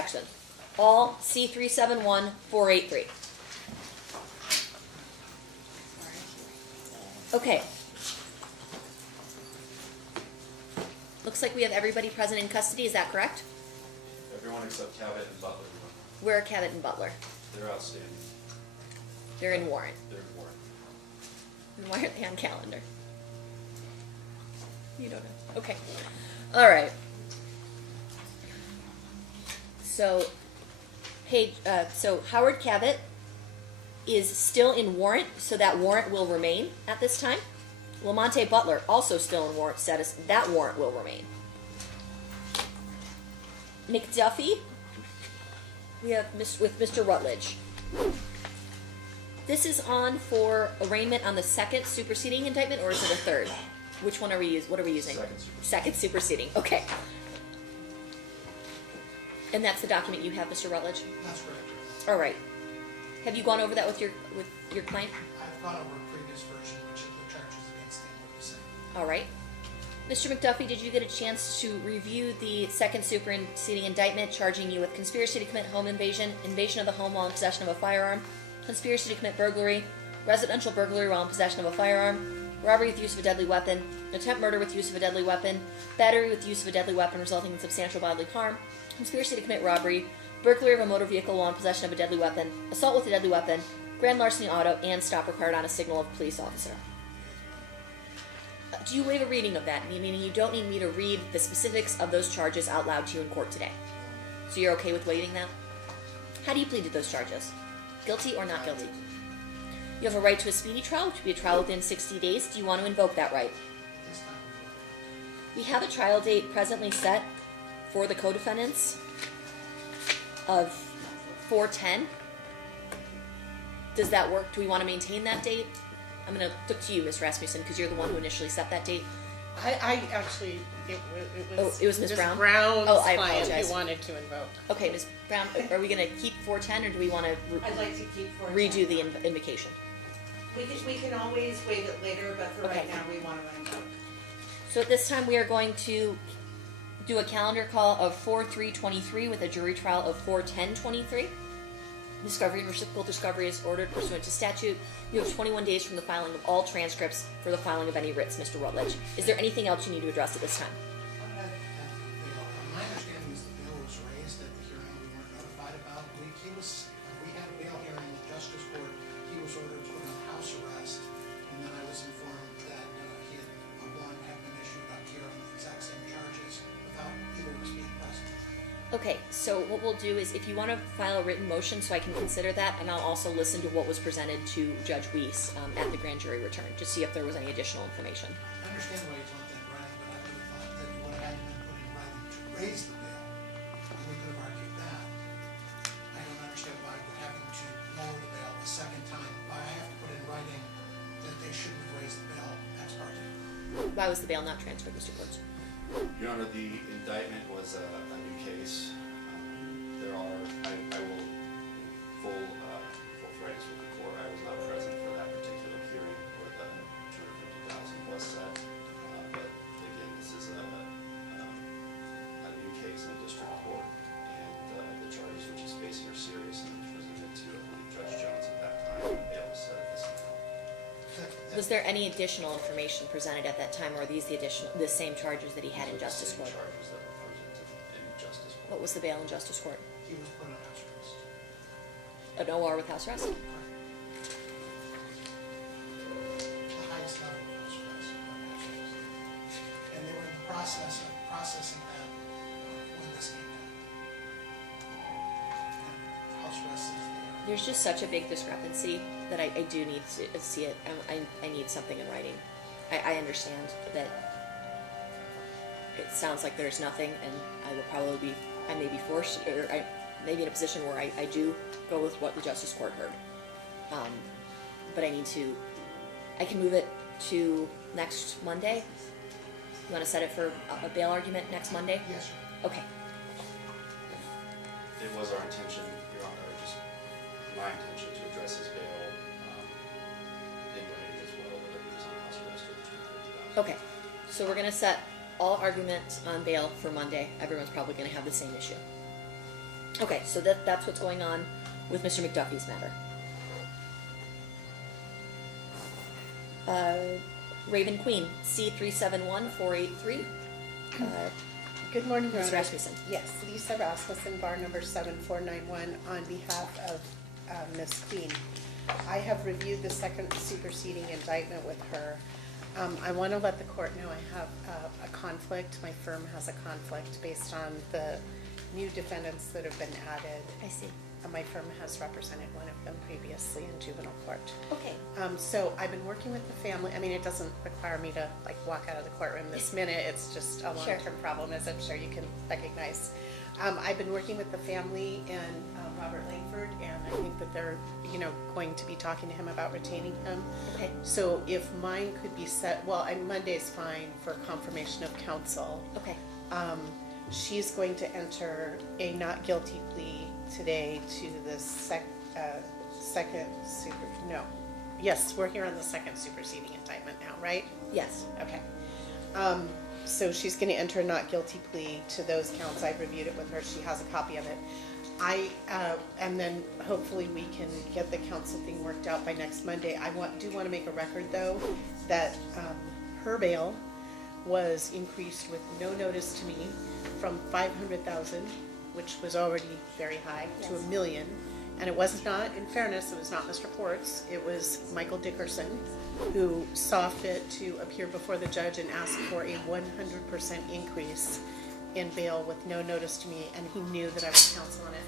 action. All C371483. Okay. Looks like we have everybody present in custody, is that correct? Everyone except Cabot and Butler. Where are Cabot and Butler? They're outstanding. They're in warrant. They're in warrant. And why aren't they on calendar? You don't know. Okay. All right. So, so Howard Cabot is still in warrant, so that warrant will remain at this time. Lamonte Butler also still in warrant status. That warrant will remain. McDuffie, we have with Mr. Rutledge. This is on for arraignment on the second superseding indictment, or is it a third? Which one are we using? What are we using? Second superseding. Okay. And that's the document you have, Mr. Rutledge? That's correct. All right. Have you gone over that with your client? I've gone over a previous version, which the charges against them were the same. All right. Mr. McDuffie, did you get a chance to review the second superseding indictment charging you with conspiracy to commit home invasion, invasion of the home while in possession of a firearm, conspiracy to commit burglary, residential burglary while in possession of a firearm, robbery with use of a deadly weapon, attempt murder with use of a deadly weapon, battery with use of a deadly weapon resulting in substantial bodily harm, conspiracy to commit robbery, burglary of a motor vehicle while in possession of a deadly weapon, assault with a deadly weapon, grand larceny auto, and stop required on a signal of a police officer. Do you waive a reading of that? Meaning you don't need me to read the specifics of those charges out loud to you in court today. So you're okay with waiving that? How do you plead to those charges? Guilty or not guilty? You have a right to a speedy trial, which would be a trial within 60 days. Do you want to invoke that right? This time. We have a trial date presently set for the co-defendants of 4/10. Does that work? Do we want to maintain that date? I'm going to look to you, Ms. Rasmussen, because you're the one who initially set that date. I actually, It was Ms. Brown? Brown's Oh, I client apologize. who wanted to invoke. Okay, Ms. Brown, are we going to keep 4/10, or do we want to I'd like to keep 4:10. redo the invocation? We can always waive it later, but for Okay. right now, we want to invoke. So at this time, we are going to do a calendar call of 4/3/23 with a jury trial of 4/10/23. Discovery and reciprocal discovery is ordered pursuant to statute. You have 21 days from the filing of all transcripts for the filing of any writs, Mr. Rutledge. Is there anything else you need to address at this time? My understanding is the bill was raised at the hearing we weren't notified about. We had a bail hearing in the Justice Court. He was ordered to put on house arrest, and then I was informed that a warrant had been issued up here on the exact same charges without either of us being present. Okay, so what we'll do is if you want to file a written motion so I can consider that, and I'll also listen to what was presented to Judge Weiss at the grand jury return to see if there was any additional information. I understand why you want that in writing, but I would have thought that you would have had to been put in writing to raise the bail. And we could have argued that. I don't understand why we're having to lower the bail a second time. Why I have to put in writing that they shouldn't have raised the bail ex parte. Why was the bail not transferred, Mr. Coates? Your Honor, the indictment was a new case. There are, I will full forthright with the court. I was not present for that particular hearing where the 250,000 was set. But again, this is a new case in the district court, and the charges which he's facing are serious and presented to, I believe, Judge Jones at that time. Bail was set at this time. Was there any additional information presented at that time, or are these the same charges that he had in Justice Court? Charges that were presented in Justice Court. What was the bail in Justice Court? He was put on house arrest. An OR with house arrest? The highest level of house arrest. And they were in the process of processing that when this came down. And house arrest is there. There's just such a big discrepancy that I do need to see it. I need something in writing. I understand that it sounds like there's nothing, and I may be forced, or I may be in a position where I do go with what the Justice Court heard. But I can move it to next Monday. You want to set it for a bail argument next Monday? Yes, sir. Okay. It was our intention, Your Honor, just my intention to address his bail in writing as well, whether he was on house arrest or the 250,000. Okay. So we're going to set all arguments on bail for Monday. Everyone's probably going to have the same issue. Okay, so that's what's going on with Mr. McDuffie's matter. Raven Queen, C371483. Good morning, Your Ms. Honor. Rasmussen. Yes, Lisa Rasmussen, bar number 7491, on behalf of Ms. Queen. I have reviewed the second superseding indictment with her. I want to let the court know I have a conflict. My firm has a conflict based on the new defendants that have been added. I see. My firm has represented one of them previously in juvenile court. Okay. So I've been working with the family. I mean, it doesn't require me to like walk out of the courtroom this minute. It's just a Sure. long-term problem, as I'm sure you can recognize. I've been working with the family and Robert Langford, and I think that they're, going to be talking to him about retaining him. Okay. So if mine could be set, well, Monday's fine for confirmation of counsel. Okay. She's going to enter a not guilty plea today to the yes, we're here on the second superseding indictment now, right? Yes. Okay. So she's going to enter a not guilty plea to those counts. I've reviewed it with her. She has a copy of it. And then hopefully we can get the counsel thing worked out by next Monday. I do want to make a record though that her bail was increased with no notice to me from 500,000, which was already very high, to Yes. $1 million. And it was not, in fairness, it was not Mr. Ports, it was Michael Dickerson, who saw fit to appear before the judge and ask for a 100% increase in bail with no notice to me, and he knew that I was counsel on it.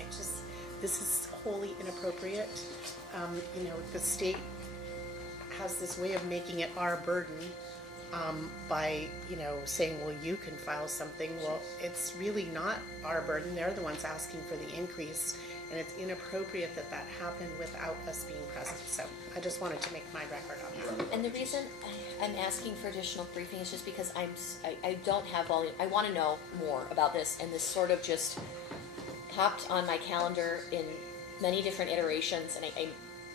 This is wholly inappropriate. The state has this way of making it our burden by, saying, well, you can file something. Well, it's really not our burden. They're the ones asking for the increase, and it's inappropriate that that happened without us being present. So I just wanted to make my record on that. And the reason I'm asking for additional briefing is just because I don't have volume. I want to know more about this, and this sort of just popped on my calendar in many different iterations, and I'm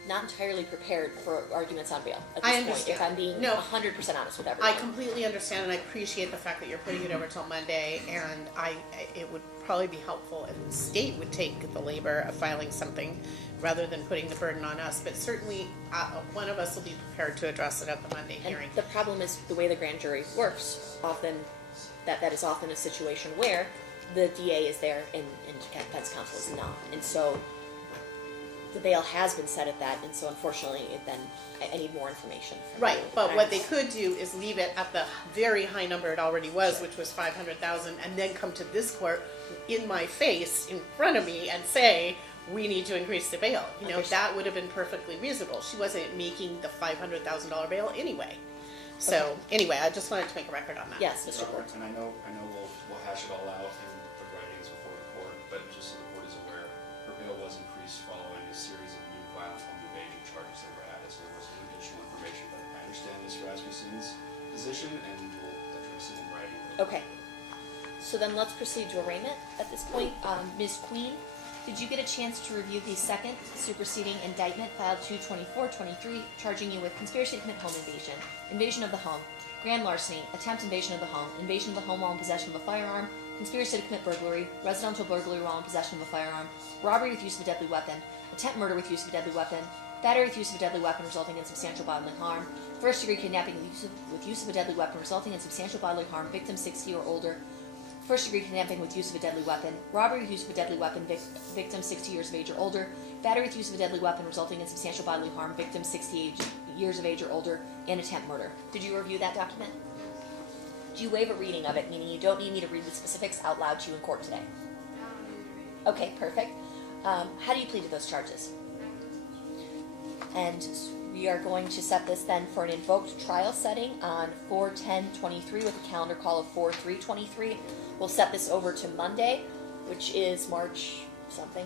not entirely prepared for arguments on bail at this I point, understand. if I'm being No. 100% honest with I everyone. completely understand, and I appreciate the fact that you're putting it over till Monday, and it would probably be helpful if the state would take the labor of filing something rather than putting the burden on us, but certainly one of us will be prepared to address it at the Monday And hearing. the problem is the way the grand jury works. Often, that is often a situation where the DA is there and defense counsel is not, and so the bail has been set at that, and so unfortunately, I need more information from Right, you. but And what I'm- they could do is leave it at the very high number it already was, which was 500,000, and then come to this court in my face, in front of me, and say, we need to increase the bail. Understood. That would have been perfectly reasonable. She wasn't making the $500,000 bail anyway. So, anyway, I just wanted to make a record on that. Yes, Mr. Court. And I know we'll hash it all out in the writings before the court, but just so the court is aware, her bail was increased following a series of new violent home invasion charges that were added, so there was some additional information, but I understand Ms. Rasmussen's position, and we'll address it in writing. Okay. So then let's proceed to arraignment at this point. Ms. Queen, did you get a chance to review the second superseding indictment filed 2/24/23, charging you with conspiracy to commit home invasion, invasion of the home, grand larceny, attempt invasion of the home while in possession of a firearm, conspiracy to commit burglary, residential burglary while in possession of a firearm, robbery with use of a deadly weapon, attempt murder with use of a deadly weapon, battery with use of a deadly weapon resulting in substantial bodily harm, first-degree kidnapping with use of a deadly weapon resulting in substantial bodily harm, victim 60 or older, first-degree kidnapping with use of a deadly weapon, robbery with use of a deadly weapon, victim 60 years of age or older, battery with use of a deadly weapon resulting in substantial bodily harm, victim 60 years of age or older, and attempt murder. Did you review that document? Do you waive a reading of it, meaning you don't need me to read the specifics out loud to you in court today? Okay, perfect. How do you plead to those charges? And we are going to set this then for an invoked trial setting on 4/10/23 with a calendar call of 4/3/23. We'll set this over to Monday, which is March something,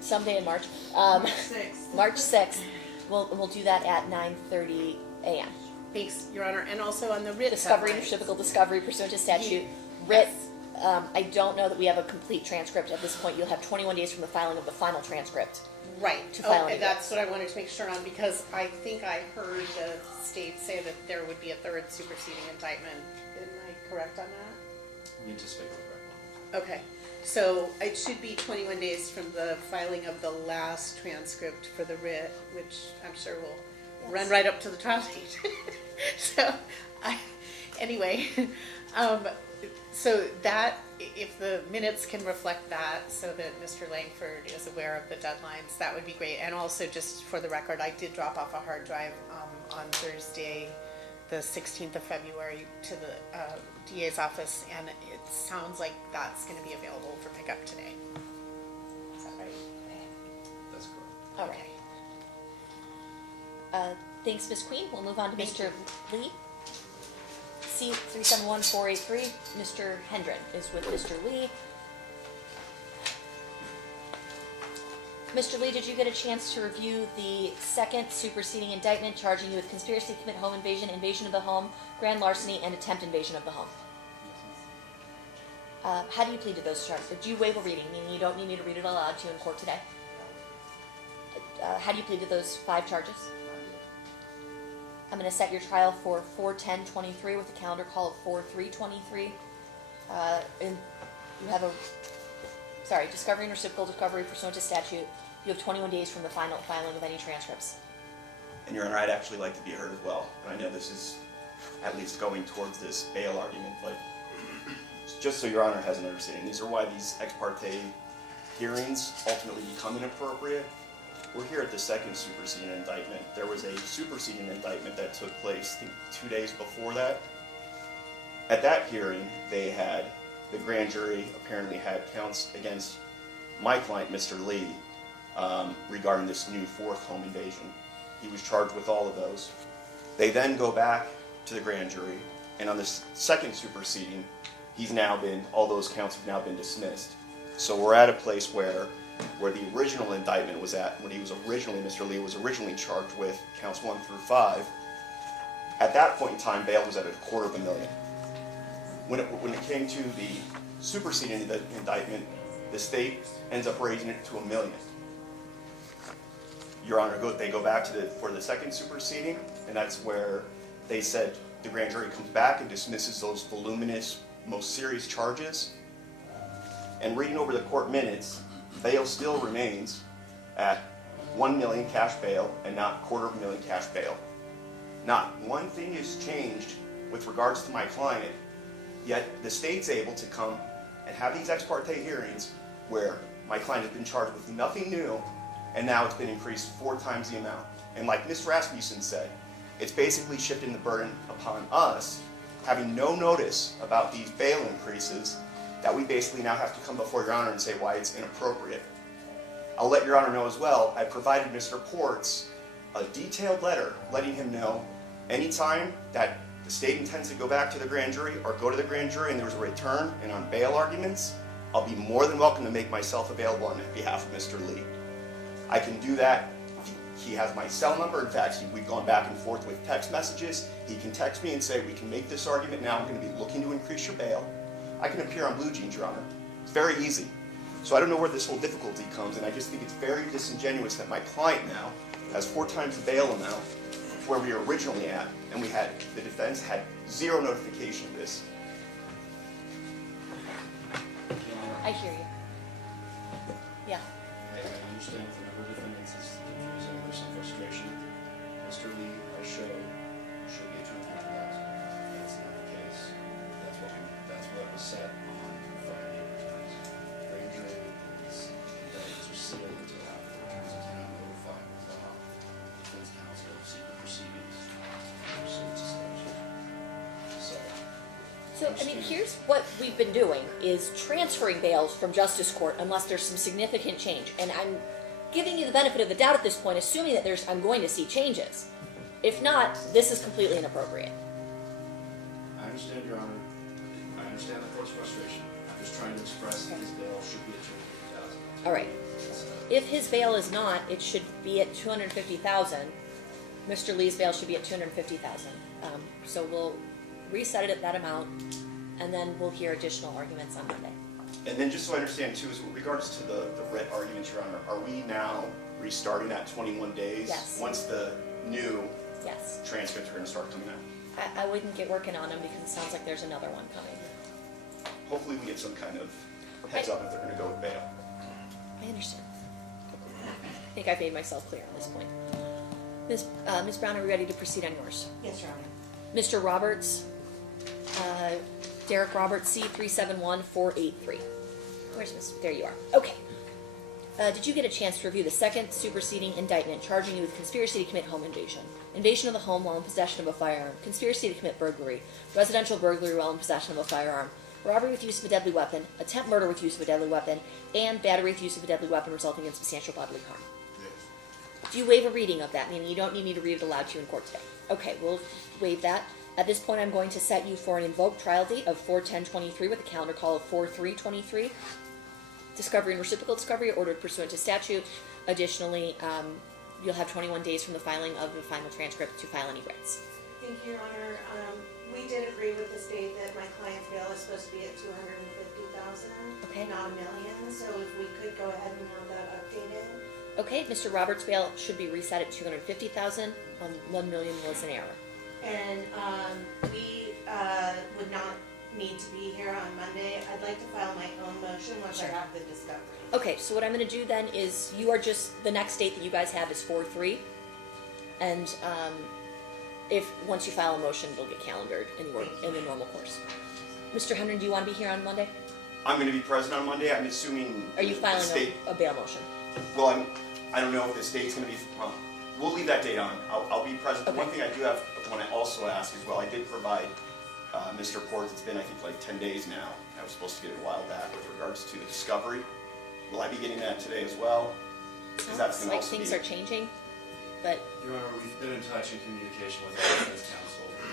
someday in March. March 6th. We'll do that at 9:30 a.m. Thanks, Your Honor, and also on the writ Discovery, deadline. typical discovery pursuant to statute. Writ. I don't know that we have a complete transcript at this point. You'll have 21 days from the filing of the final transcript. Right, to file okay, an that's what I wanted to make sure on, because I think I heard the state say that there would be a third superseding indictment. Am I correct on that? We anticipate we're correct. Okay, so it should be 21 days from the filing of the last transcript for the writ, which I'm sure will run right up to the trial date. So, anyway, so that, if the minutes can reflect that, so that Mr. Langford is aware of the deadlines, that would be great. And also, just for the record, I did drop off a hard drive on Thursday, the 16th of February, to the DA's office, and it sounds like that's going to be available for pickup today. Is that right? That's correct. All right. Thanks, Ms. Queen. We'll move on to Thank Mr. Lee. C371483, Mr. Hendren is with Mr. Lee. Mr. Lee, did you get a chance to review the second superseding indictment charging you with conspiracy to commit home invasion, invasion of the home, grand larceny, and attempt invasion of the home? How do you plead to those charges? Do you waive a reading, meaning you don't need me to read it aloud to you in court today? How do you plead to those 5 charges? I'm going to set your trial for 4/10/23 with a calendar call of 4/3/23. And you have discovery and reciprocal discovery pursuant to statute. You have 21 days from the final filing of any transcripts. And Your Honor, I'd actually like to be heard as well. And I know this is at least going towards this bail argument, but just so Your Honor has an understanding, these are why these ex parte hearings ultimately become inappropriate. We're here at the second superseding indictment. There was a superseding indictment that took place, I think, 2 days before that. At that hearing, the grand jury apparently had counts against my client, Mr. Lee, regarding this new 4th home invasion. He was charged with all of those. They then go back to the grand jury, and on this second superseding, all those counts have now been dismissed. So we're at a place where the original indictment was at, when Mr. Lee was originally charged with counts 1 through 5. At that point in time, bail was at $250,000. When it came to the superseding indictment, the state ends up raising it to $1 million. Your Honor, they go back for the second superseding, and that's where they said the grand jury comes back and dismisses those voluminous, most serious charges. And reading over the court minutes, bail still remains at $1 million cash bail and not $250,000 cash bail. Not one thing has changed with regards to my client, yet the state's able to come and have these ex parte hearings where my client has been charged with nothing new, and now it's been increased 4 times the amount. And like Ms. Rasmussen said, it's basically shifting the burden upon us, having no notice about these bail increases, that we basically now have to come before Your Honor and say why it's inappropriate. I'll let Your Honor know as well, I provided Mr. Ports a detailed letter letting him know anytime that the state intends to go back to the grand jury or go to the grand jury and there's a return and on bail arguments, I'll be more than welcome to make myself available on behalf of Mr. Lee. I can do that. He has my cell number. In fact, we've gone back and forth with text messages. He can text me and say, we can make this argument now. I'm going to be looking to increase your bail. I can appear on Blue Jeans, Your Honor. It's very easy. So I don't know where this whole difficulty comes, and I just think it's very disingenuous that my client now has 4 times the bail amount where we were originally at, and the defense had 0 notification of this. I hear you. Yeah. I understand the number of defendants is confusing, there's some frustration. Mr. Lee, I should get $250,000. That's not the case. That's what was set on Friday. Grand jury indictments are sealed until after the counsel cannot notify the defense counsel of secret proceedings pursuant to statute. So, I mean, here's what we've been doing, is transferring bails from justice court unless there's some significant change. And I'm giving you the benefit of the doubt at this point, assuming that I'm going to see changes. If not, this is completely inappropriate. I understand, Your Honor. I understand the court's frustration. I'm just trying to express that his bail should be at $250,000. All right. If his bail is not, it should be at $250,000. Mr. Lee's bail should be at $250,000. So we'll reset it at that amount, and then we'll hear additional arguments on Monday. And then just so I understand too, is with regards to the writ arguments, Your Honor, are we now restarting at 21 days? Yes. Once the new Yes. transcripts are going to start coming out? I wouldn't get working on them because it sounds like there's another one coming. Hopefully we get some kind of heads up if they're gonna go with bail. I understand. I think I've made myself clear on this point. Ms. Brown, are we ready to proceed on yours? Yes, Your Honor. Mr. Roberts, Derek Roberts, C371483. Where's Miss? There you are. Okay. Did you get a chance to review the second superseding indictment charging you with conspiracy to commit home invasion, invasion of the home while in possession of a firearm, conspiracy to commit burglary, residential burglary while in possession of a firearm, robbery with use of a deadly weapon, attempt murder with use of a deadly weapon, and battery with use of a deadly weapon resulting in substantial bodily harm? Yes. Do you waive a reading of that? Meaning you don't need me to read it aloud to you in court today. Okay, we'll waive that. At this point, I'm going to set you for an invoked trial date of 4/10/23 with a calendar call of 4/3/23. Discovery and reciprocal discovery ordered pursuant to statute. Additionally, you'll have 21 days from the filing of the final transcript to file any writs. Thank you, Your Honor. We did agree with the state that my client's bail is supposed to be at $250,000, Okay. not $1 million. So if we could go ahead and have that updated. Okay, Mr. Roberts' bail should be reset at $250,000. $1 million was an error. And we would not need to be here on Monday. I'd like to file my own motion once I Sure. have the discovery. Okay, so what I'm going to do then is you are just, the next date that you guys have is 4/3. And if once you file a motion, it'll get calendared in the normal course. Mr. Hendren, do you want to be here on Monday? I'm gonna be present on Monday, I'm assuming. Are you the filing state- a bail motion? Well, I don't know if the state's gonna be, we'll leave that date on. I'll be present. The one Okay. thing I do have, want to also ask as well, I did provide Mr. Porth, it's been, I think, like 10 days now. I was supposed to get it a while back with regards to the discovery. Will I be getting that today as well? Because that's Sounds gonna like also things be. are changing, but Your Honor, we've been in touch and communication with our defense counsel and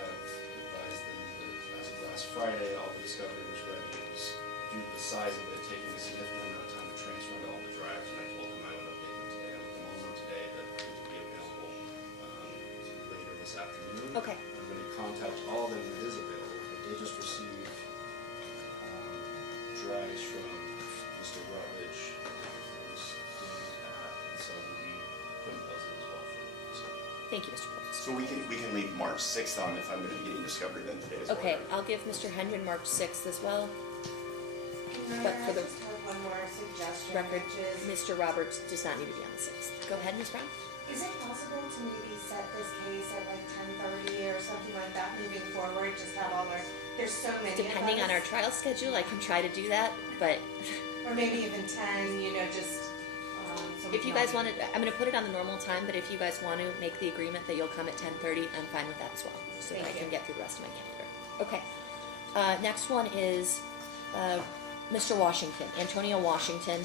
have advised them that as of last Friday, all the discovery was ready. It was due to the size of it taking a significant amount of time to transfer into all the drives, and I told them I would update them today. I'll let them all know today that it will be available later this afternoon. okay. I'm going to contact all of them that is available. I did just receive drives from Mr. Rutledge, who's doing that, and so we'll be putting those in as well for so. Thank you, Mr. Ports. So we can leave March 6th on if I'm gonna be getting discovery then today as well. Okay, I'll give Mr. Hendren March 6th as well. But for the I just have one more suggestion, Record, which is, Mr. Roberts does not need to be on the 6th. Go ahead, Ms. Brown. is it possible to maybe set this case at like 10:30 or something like that moving forward? Just have all our, there's so many of Depending on us. our trial schedule, I can try to do that, but Or maybe even 10, just. So we if you can guys all- want to, I'm going to put it on the normal time, but if you guys want to make the agreement that you'll come at 10:30, I'm fine with that as well, so that I Thank can you. get through the rest of my calendar. Okay. Next one is Mr. Washington, Antonio Washington.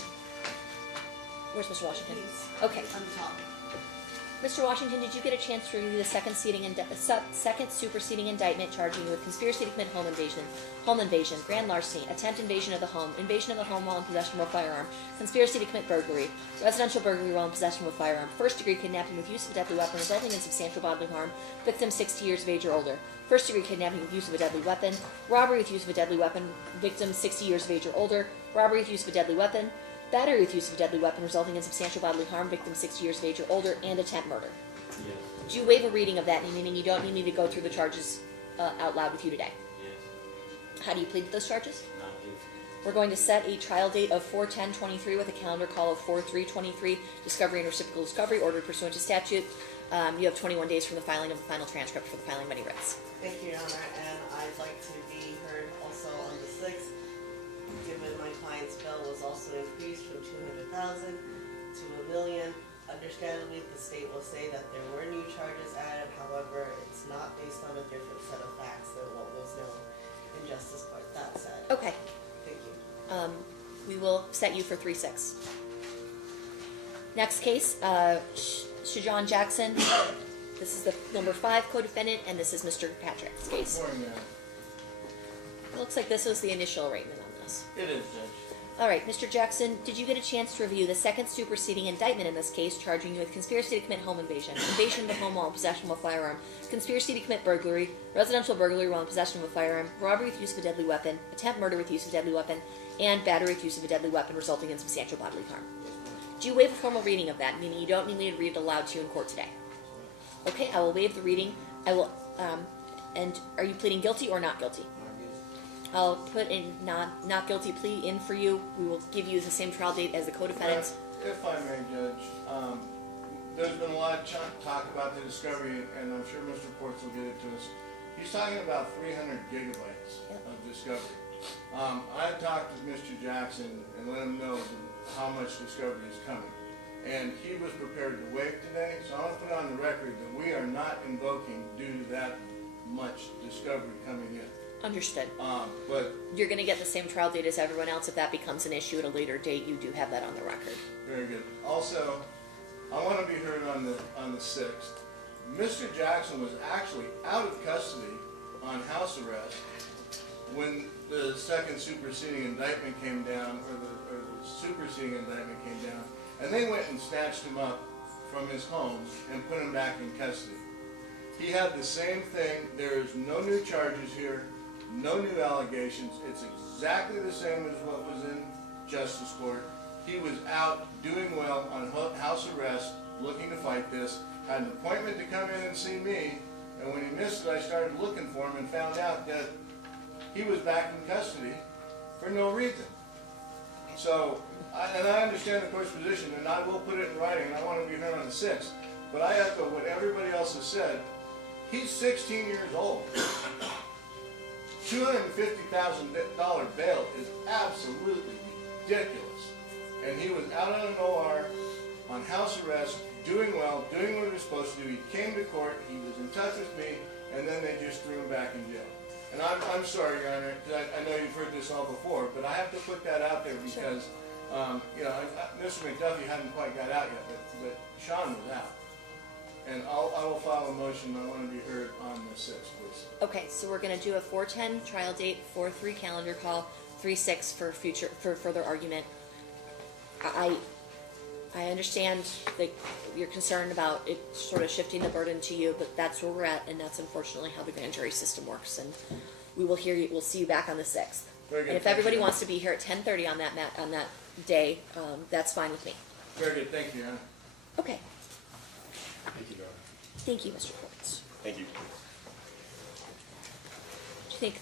Where's Mr. Washington? He's Okay. on top. Mr. Washington, did you get a chance to review the second superseding indictment charging you with conspiracy to commit home invasion, grand larceny, attempt invasion of the home while in possession of a firearm, conspiracy to commit burglary, residential burglary while in possession of a firearm, first-degree kidnapping with use of a deadly weapon resulting in substantial bodily harm, victim 60 years of age or older, first-degree kidnapping with use of a deadly weapon, robbery with use of a deadly weapon, victim 60 years of age or older, robbery with use of a deadly weapon, battery with use of a deadly weapon resulting in substantial bodily harm, victim 60 years of age or older, and attempt murder. Yes, Do you waive a reading of that, meaning you don't need me to go through the charges out loud with you today? yes, How do you plead with those charges? not guilty. We're going to set a trial date of 4/10/23 with a calendar call of 4/3/23, discovery and reciprocal discovery ordered pursuant to statute. You have 21 days from the filing of the final transcript for the filing of any writs. Thank you, Your Honor, and I'd like to be heard also on the 6th, given my client's bail was also increased from 200,000 to $1 million. Understandably, the state will say that there were new charges added, however, it's not based on a different set of facts than what was known in justice court. That said, Okay, thank you. we will set you for 3/6. Next case, Shajon Jackson. This is the number 5 co-defendant, and this is Mr. Patrick's case. It looks like this was the initial arraignment on this. It is, Judge. All right, Mr. Jackson, did you get a chance to review the second superseding indictment in this case, charging you with conspiracy to commit home invasion of the home while in possession of a firearm, conspiracy to commit burglary, residential burglary while in possession of a firearm, robbery with use of a deadly weapon, attempt murder with use of a deadly weapon, and battery with use of a deadly weapon resulting in substantial bodily harm? Do you waive a formal reading of that, meaning you don't need me to read it aloud to you in court today? Okay, I will waive the reading. I will, and are you pleading guilty or not guilty? Not guilty. I'll put a not guilty plea in for you. We will give you the same trial date as the co-defendants. If I may, Judge, there's been a lot of talk about the discovery, and I'm sure Mr. Ports will get it to us. He's talking about 300 gigabytes of discovery. I talked with Mr. Jackson and let him know how much discovery is coming. And he was prepared to waive today, so I want to put on the record that we are not invoking due to that much discovery coming in. Understood. But You're going to get the same trial date as everyone else. If that becomes an issue at a later date, you do have that on the record. very good. Also, I want to be heard on the 6th. Mr. Jackson was actually out of custody on house arrest when the second superseding indictment came down, or the superseding indictment came down, and they went and snatched him up from his home and put him back in custody. He had the same thing. There is no new charges here, no new allegations. It's exactly the same as what was in Justice Court. He was out doing well on house arrest, looking to fight this, had an appointment to come in and see me, and when he missed it, I started looking for him and found out that he was back in custody for no reason. So, and I understand the court's position, and I will put it in writing, and I want to be heard on the 6th, but I echo what everybody else has said. He's 16 years old. $250,000 bail is absolutely ridiculous. And he was out on an OR, on house arrest, doing well, doing what he was supposed to do. He came to court, he was in touch with me, and then they just threw him back in jail. And I'm sorry, Your Honor, because I know you've heard this all before, but I have to put that out there because, Mr. McDuffie hadn't quite got out yet, but Sean was out. And I will file a motion. I want to be heard on the 6th, please. Okay, so we're going to do a 4:10 trial date, 4:3 calendar call, 3:6 for further argument. I understand that you're concerned about it sort of shifting the burden to you, but that's where we're at, and that's unfortunately how the grand jury system works. And we will hear you. We'll see you back on the 6th. Very good. And if Thank everybody you. wants to be here at 10:30 on that day, that's fine with me. Very good. Thank you, Your Honor. Okay. Thank you, Your Honor. Thank you, Mr. Ports. Thank you. Do you think?